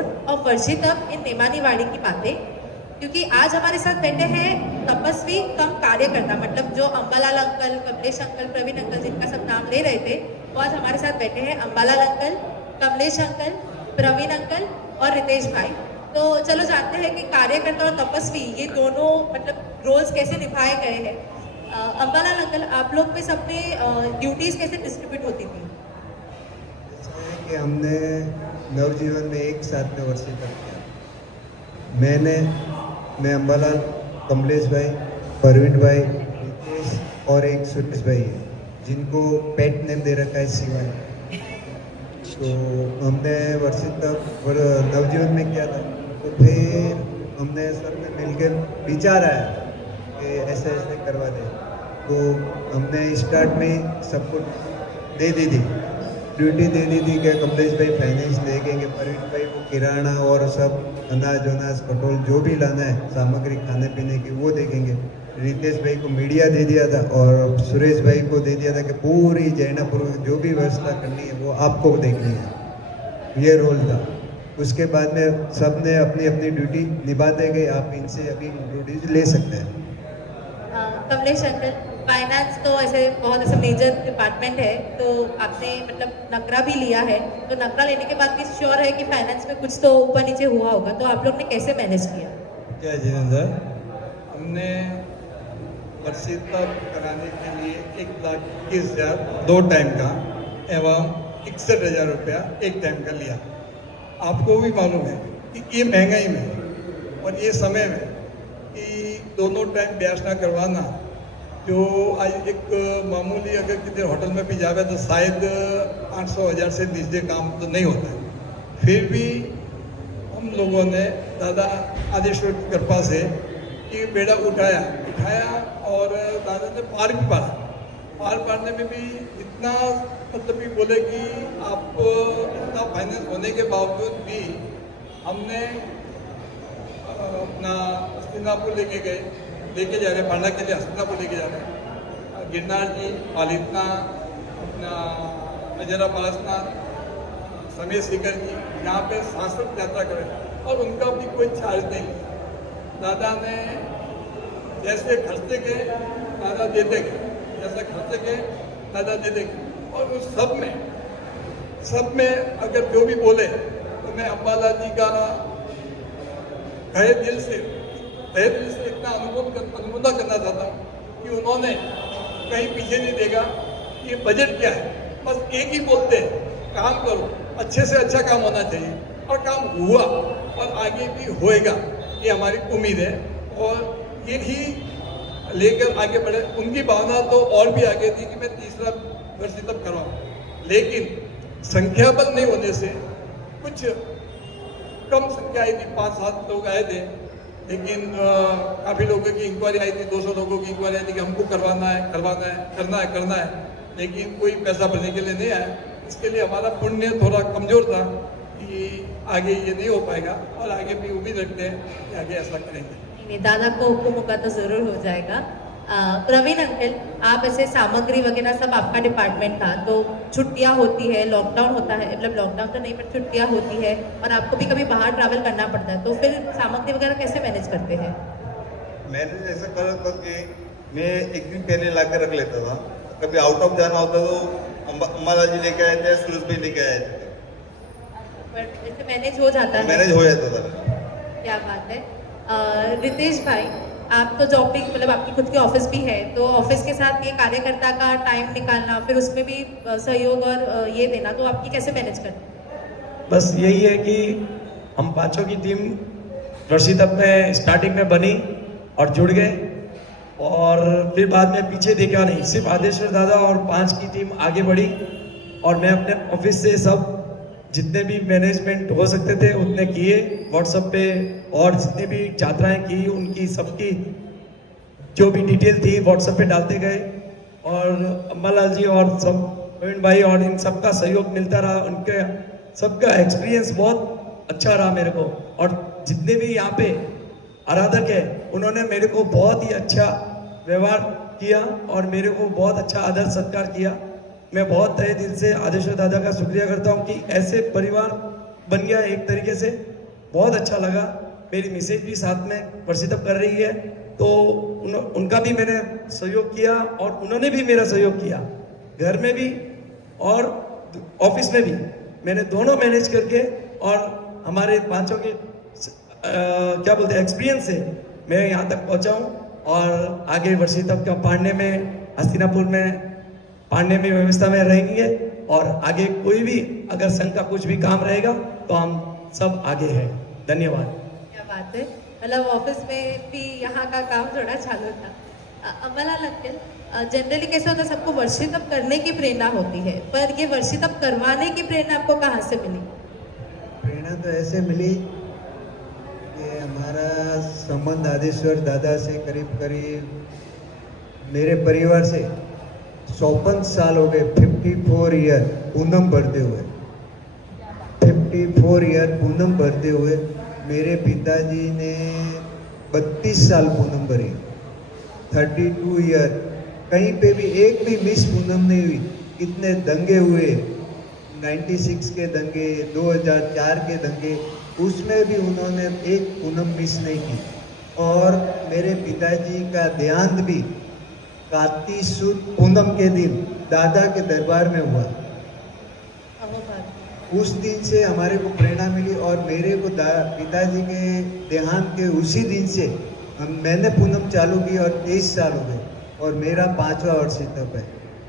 Episode of वर्षितम इन नेमानीवाड़ी की बातें, क्योंकि आज हमारे साथ बैठे हैं तपस्वी कम कार्यकर्ता, मतलब जो Ambalal uncle, Kamlesh uncle, Praveen uncle जिनका सब नाम ले रहे थे, वो आज हमारे साथ बैठे हैं। Ambalal uncle, Kamlesh uncle, Praveen uncle और रितेश भाई। तो चलो जानते हैं कि कार्यकर्ता और तपस्वी ये दोनों मतलब रोल्स कैसे निभाए गए हैं। अंबालाल अंकल, आप लोग पे सबने ड्यूटीज कैसे डिस्ट्रीब्यूट होती थी? कि हमने नवजीवन में एक साथ में वर्षितम किया। मैं अंबालाल, कमलेश भाई, परवीन भाई, रितेश और एक सुरेश भाई है जिनको पेट नेम दे रखा है शिवानी। तो हमने वर्षितम और नवजीवन में किया था। तो फिर हमने सबने मिलकर विचार आया कि ऐसे ऐसे करवा दें। तो हमने स्टार्ट में सबको दे दी थी, ड्यूटी दे दी थी कि कमलेश भाई फाइनेंस देखेंगे, परवीन भाई को किराना और सब अनाज वनाज कटोल जो भी लाना है सामग्री खाने पीने की वो देखेंगे। रितेश भाई को मीडिया दे दिया था और सुरेश भाई को दे दिया था कि पूरी जैनापुर जो भी व्यवस्था करनी है वो आपको देखनी है। ये रोल था। उसके बाद में सब ने अपनी अपनी ड्यूटी निभाते गए। आप इनसे अभी ड्यूटी ले सकते हैं। कमलेश अंकल, फाइनेंस तो ऐसे बहुत ऐसा मेजर डिपार्टमेंट है, तो आपने मतलब नकरा भी लिया है, तो नकरा लेने के बाद भी श्योर है कि फाइनेंस में कुछ तो ऊपर नीचे हुआ होगा, तो आप लोग ने कैसे मैनेज किया? क्या जिनेंद्र, हमने वर्षितम कराने के लिए 1,21,000 2 टाइम का एवं 61,000 रुपया 1 टाइम का लिया। आपको भी मालूम है कि ये महंगाई में और ये समय में कि दोनों टाइम ब्याज ना करवाना, जो आज एक मामूली अगर किसी होटल में भी जावे तो शायद 500,000 से नीचे काम तो नहीं होता है। फिर भी हम लोगों ने दादा आदेश्वर की कृपा से ये बेड़ा उठाया और दादा ने पार भी पारा। पार पारने में भी इतना मतलब भी बोले कि आप इतना फाइनेंस होने के बावजूद भी हमने अपना हस्तिनापुर लेके जा रहे, पांडा के लिए हस्तिनापुर लेके जा रहे हैं। गिरनार जी, पालितना, अपना अजरा पासनाथ, समेत सीकर जी यहाँ पे सांस्कृतिक यात्रा करें और उनका भी कोई चार्ज नहीं। दादा ने जैसे खर्चे गए दादा देते गए, जैसे खर्चे गए दादा देते गए। और उस सब में अगर जो भी बोले तो मैं अंबाला जी का दिल से इतना अनुमोदन करना चाहता हूँ कि उन्होंने कहीं पीछे नहीं देगा। ये बजट क्या है, बस एक ही बोलते हैं, काम करो, अच्छे से अच्छा काम होना चाहिए, और काम हुआ और आगे भी होएगा, ये हमारी उम्मीद है। और ये ही लेकर आगे बढ़े। उनकी भावना तो और भी आगे थी कि मैं तीसरा वर्षितम करवाऊँ, लेकिन संख्या बल नहीं होने से कुछ कम संख्या आई थी, 5-7 लोग आए थे, लेकिन काफ़ी लोगों की इंक्वायरी आई थी, 200 लोगों की इंक्वायरी आई थी कि हमको करना है, लेकिन कोई पैसा भरने के लिए नहीं आया। इसके लिए हमारा पुण्य थोड़ा कमज़ोर था कि आगे ये नहीं हो पाएगा, और आगे भी उम्मीद रखते हैं कि आगे ऐसा करेंगे। दादा को हुक्म होगा तो जरूर हो जाएगा। प्रवीण अंकल, आप ऐसे सामग्री वगैरह सब आपका डिपार्टमेंट था, तो छुट्टियां होती है, लॉकडाउन होता है, मतलब लॉकडाउन तो नहीं पर छुट्टियां होती है, और आपको भी कभी बाहर ट्रैवल करना पड़ता है, तो फिर सामग्री वगैरह कैसे मैनेज करते हैं? मैंने ऐसा करा था कि मैं एक दिन पहले ला कर रख लेता था। कभी आउट ऑफ जाना होता तो अंबाला जी लेके आए थे, सुरेश भाई लेके आए थे, बट ऐसे मैनेज हो जाता है। मैनेज हो जाता था। क्या बात है। रितेश भाई, आप तो जॉब भी मतलब आपकी खुद की ऑफिस भी है, तो ऑफिस के साथ ये कार्यकर्ता का टाइम निकालना, फिर उसमें भी सहयोग और ये देना, तो आपकी कैसे मैनेज करते हैं? बस यही है कि हम पांचों की टीम वर्षितम में स्टार्टिंग में बनी और जुड़ गए, और फिर बाद में पीछे देखा नहीं, सिर्फ आदेश्वर दादा और 5 की टीम आगे बढ़ी, और मैं अपने ऑफिस से सब जितने भी मैनेजमेंट हो सकते थे उतने किए व्हाट्सएप पे, और जितनी भी यात्राएं की उनकी सबकी जो भी डिटेल थी व्हाट्सएप पे डालते गए। और अम्बालाल जी और सब प्रवीण भाई और इन सबका सहयोग मिलता रहा। उनके सबका एक्सपीरियंस बहुत अच्छा रहा मेरे को, और जितने भी यहाँ पे आराधक है उन्होंने मेरे को बहुत ही अच्छा व्यवहार किया और मेरे को बहुत अच्छा आदर सत्कार किया। मैं बहुत तहे दिल से आदेश्वर दादा का शुक्रिया करता हूँ कि ऐसे परिवार बन गया एक तरीके से। बहुत अच्छा लगा। मेरी मिसेज भी साथ में वर्षितअप कर रही है, तो उनका भी मैंने सहयोग किया और उन्होंने भी मेरा सहयोग किया, घर में भी और ऑफिस में भी मैंने दोनों मैनेज करके, और हमारे पांचों के क्या बोलते हैं एक्सपीरियंस से मैं यहाँ तक पहुँचा हूँ। और आगे वर्षितअप का पांडे में, हस्तिनापुर में पांडे में व्यवस्था में रहेंगे, और आगे कोई भी अगर संघ का कुछ भी काम रहेगा तो हम सब आगे हैं। धन्यवाद। क्या बात है, मतलब ऑफिस में भी यहाँ का काम थोड़ा चालू था। अम्बालाल अंकल, जनरली कैसे होता है, सबको वर्षितअप करने की प्रेरणा होती है, पर ये वर्षितअप करवाने की प्रेरणा आपको कहाँ से मिली? प्रेरणा तो ऐसे मिली कि हमारा संबंध आदेश्वर दादा से करीब करीब मेरे परिवार से 54 साल हो गए। 54 ईयर पूनम भरते हुए, 54 ईयर पूनम भरते हुए। मेरे पिताजी ने 32 साल पूनम भरी, 32 ईयर। कहीं पे भी एक भी मिस पूनम नहीं हुई। कितने दंगे हुए, 96 के दंगे, 2004 के दंगे, उसमें भी उन्होंने एक पूनम मिस नहीं की। और मेरे पिताजी का देहांत भी कार्तिक सुद पूनम के दिन दादा के दरबार में हुआ। उस दिन से हमारे को प्रेरणा मिली, और मेरे को पिताजी के देहांत के उसी दिन से मैंने पूनम चालू की और 23 साल हो गए, और मेरा 5वां वर्षितअप है।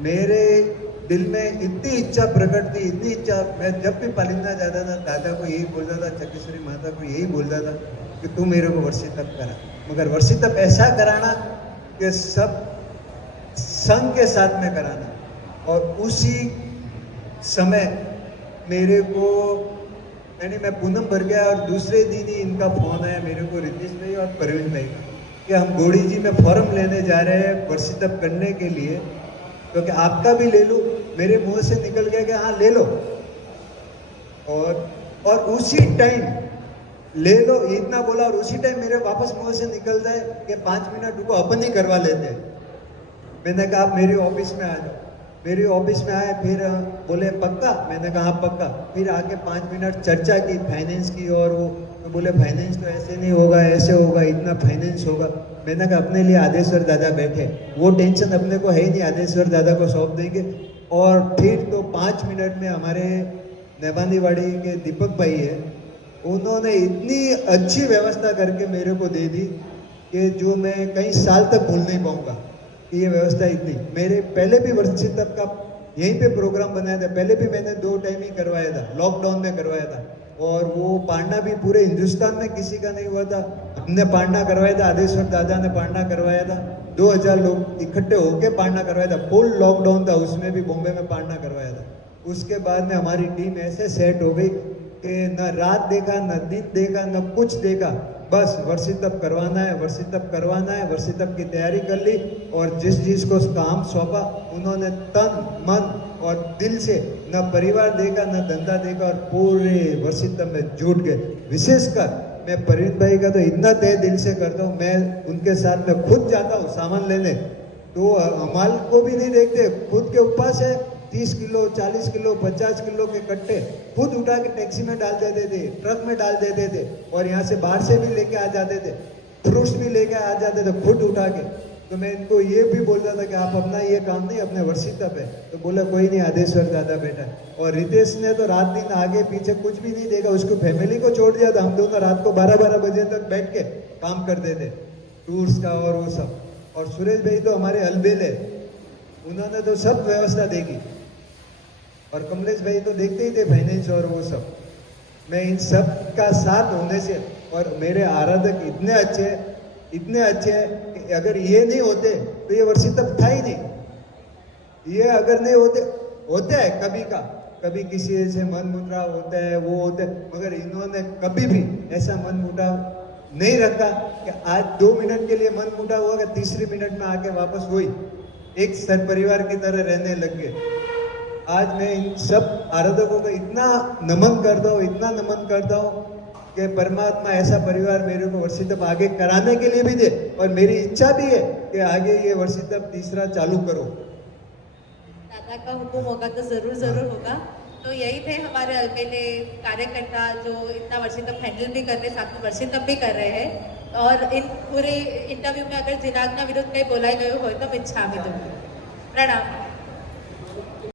मेरे दिल में इतनी इच्छा प्रकट थी, इतनी इच्छा, मैं जब भी पालिंदा जाता था दादा को यही बोलता था, चकेश्वरी माता को यही बोलता था कि तू मेरे को वर्षितअप करा, मगर वर्षितअप ऐसा कराना कि सब संघ के साथ में कराना। और उसी समय मेरे को मैं पूनम भर गया, और दूसरे दिन ही इनका फोन आया मेरे को, रितेश भाई और प्रवीण भाई का, कि हम गोड़ी जी में फॉर्म लेने जा रहे हैं वर्षितअप करने के लिए, क्योंकि आपका भी ले लो। मेरे मुंह से निकल गया कि हाँ ले लो, और उसी टाइम ले लो इतना बोला, और उसी टाइम मेरे वापस मुंह से निकल जाए कि 5 मिनट रुको अपन ही करवा लेते हैं। मैंने कहा आप मेरे ऑफिस में आ जाओ। मेरे ऑफिस में आए, फिर बोले पक्का? मैंने कहा पक्का। फिर आके 5 मिनट चर्चा की फाइनेंस की, और वो तो बोले फाइनेंस तो ऐसे नहीं होगा, ऐसे होगा, इतना फाइनेंस होगा। मैंने कहा अपने लिए आदेश्वर दादा बैठे, वो टेंशन अपने को है ही नहीं, आदेश्वर दादा को सौंप देंगे। और फिर तो 5 मिनट में हमारे नेबांदीवाड़ी के दीपक भाई है, उन्होंने इतनी अच्छी व्यवस्था करके मेरे को दे दी कि जो मैं कई साल तक भूल नहीं पाऊंगा। ये व्यवस्था इतनी, मेरे पहले भी वर्षितअप का यहीं पे प्रोग्राम बनाया था, पहले भी मैंने 2 टाइम ही करवाया था, लॉकडाउन में करवाया था। और वो पांडा भी पूरे हिंदुस्तान में किसी का नहीं हुआ था, हमने पांडा करवाया था, आदेश्वर दादा ने पांडा करवाया था। 2000 लोग इकट्ठे होके पांडा करवाया था, फुल लॉकडाउन था, उसमें भी बॉम्बे में पांडा करवाया था। उसके बाद में हमारी टीम ऐसे सेट हो गई कि न रात देखा, न दिन देखा, न कुछ देखा, बस वर्षितअप करवाना है, वर्षितअप करवाना है। वर्षितअप की तैयारी कर ली, और जिस को काम सौंपा उन्होंने तन मन और दिल से, न परिवार देखा, न धंधा देखा, और पूरे वर्षितअप में जुट गए। विशेषकर मैं प्रवीण भाई का तो इतना तय दिल से करता हूँ, मैं उनके साथ में खुद जाता हूँ सामान लेने, तो हमाल को भी नहीं देखते, खुद के उपवास है, 30 किलो, 40 किलो, 50 किलो के कट्टे खुद उठा के टैक्सी में डाल देते थे, ट्रक में डाल देते थे, और यहाँ से बाहर से भी लेके आ जाते थे, फ्रूट्स भी लेके आ जाते थे खुद उठा के। तो मैं इनको ये भी बोलता था कि आप अपना ये काम नहीं, अपने वर्षितअप है। तो बोला कोई नहीं, आदेश्वर दादा बेटा। और रितेश ने तो रात दिन आगे पीछे कुछ भी नहीं देखा, उसको फैमिली को छोड़ दिया था। हम दोनों रात को 12-12 बजे तक बैठ के काम करते थे, टूर्स का और वो सब। और सुरेश भाई तो हमारे अलबेल है, उन्होंने तो सब व्यवस्था देखी, और कमलेश भाई तो देखते ही थे फाइनेंस और वो सब। मैं इन सब का साथ होने से, और मेरे आराधक इतने अच्छे हैं कि अगर ये नहीं होते तो ये वर्षितअप था ही नहीं। ये अगर नहीं होते है कभी किसी से मन मुटाव होता है, वो होता है, मगर इन्होंने कभी भी ऐसा मन मुटाव नहीं रखा कि आज 2 मिनट के लिए मन मुटाव हुआ कि तीसरे मिनट में आके वापस वही एक सर परिवार की तरह रहने लग गए। आज मैं इन सब आराधकों को इतना नमन करता हूँ कि परमात्मा ऐसा परिवार मेरे को वर्षितअप आगे कराने के लिए भी दे, और मेरी इच्छा भी है कि आगे ये वर्षितअप तीसरा चालू करो। दादा का हुक्म होगा तो जरूर होगा। तो यही थे हमारे अल्पेले कार्यकर्ता जो इतना वर्षितम हैंडल भी कर रहे, साथ में वर्षितम भी कर रहे हैं। और इन पूरे इंटरव्यू में अगर जिनाज्ञा विरुद्ध कहीं बोला गयो हो तो इच्छा भी दूंगी। प्रणाम।